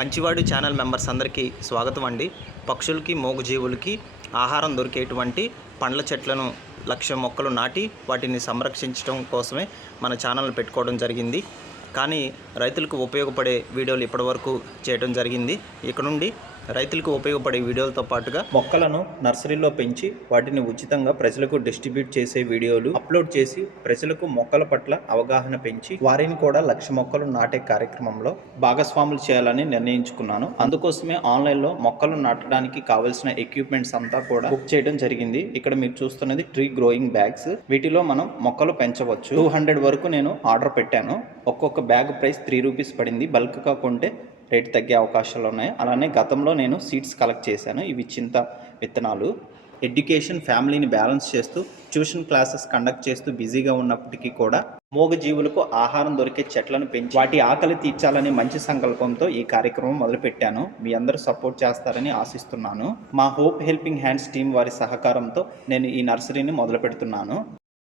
మంచివాడు channel members అందరికీ స్వాగతం అండి. పక్షులకి మూగజీవులకి ఆహారం దొరికేటువంటి పండ్ల చెట్లను 1,00,000 మొక్కలు నాటి వాటిని సంరక్షించడం కోసమే మన ఛానల్ని పెట్టుకోవడం జరిగింది. కానీ రైతులకు ఉపయోగపడే వీడియోలు ఇప్పటివరకు చేయడం జరిగింది. ఇక నుండి రైతులకు ఉపయోగపడే వీడియోలతో పాటుగా మొక్కలను నర్సరీలో పెంచి వాటిని ఉచితంగా ప్రజలకు డిస్ట్రిబ్యూట్ చేసే వీడియోలు అప్లోడ్ చేసి ప్రజలకు మొక్కల పట్ల అవగాహన పెంచి వారిని కూడా 1,00,000 మొక్కలు నాటే కార్యక్రమంలో భాగస్వాములు చేయాలని నిర్ణయించుకున్నాను. అందుకోసమే ఆన్లైన్లో మొక్కలు నాటడానికి కావలసిన ఎక్విప్మెంట్స్ అంతా కూడా బుక్ చేయడం జరిగింది. ఇక్కడ మీరు చూస్తున్నది ట్రీ గ్రోయింగ్ బ్యాగ్స్. వీటిలో మనం మొక్కలు పెంచవచ్చు. 200 వరకు నేను ఆర్డర్ పెట్టాను. ఒక్కొక్క బ్యాగ్ ప్రైస్ 3 రూపీస్ పడింది. బల్క్గా కొంటే రేట్ తగ్గే అవకాశాలు ఉన్నాయి. అలానే గతంలో నేను సీడ్స్ కలెక్ట్ చేశాను. ఇవి చింత విత్తనాలు. ఎడ్యుకేషన్ ఫ్యామిలీని బ్యాలెన్స్ చేస్తూ ట్యూషన్ క్లాసెస్ కండక్ట్ చేస్తూ బిజీగా ఉన్నప్పటికీ కూడా మూగజీవులకు ఆహారం దొరికే చెట్లను పెంచి వాటి ఆకలి తీర్చాలని మంచి సంకల్పంతో ఈ కార్యక్రమం మొదలుపెట్టాను. మీ అందరూ సపోర్ట్ చేస్తారని ఆశిస్తున్నాను. మా హోప్ హెల్పింగ్ హ్యాండ్స్ టీం వారి సహకారంతో నేను ఈ నర్సరీని మొదలు పెడుతున్నాను.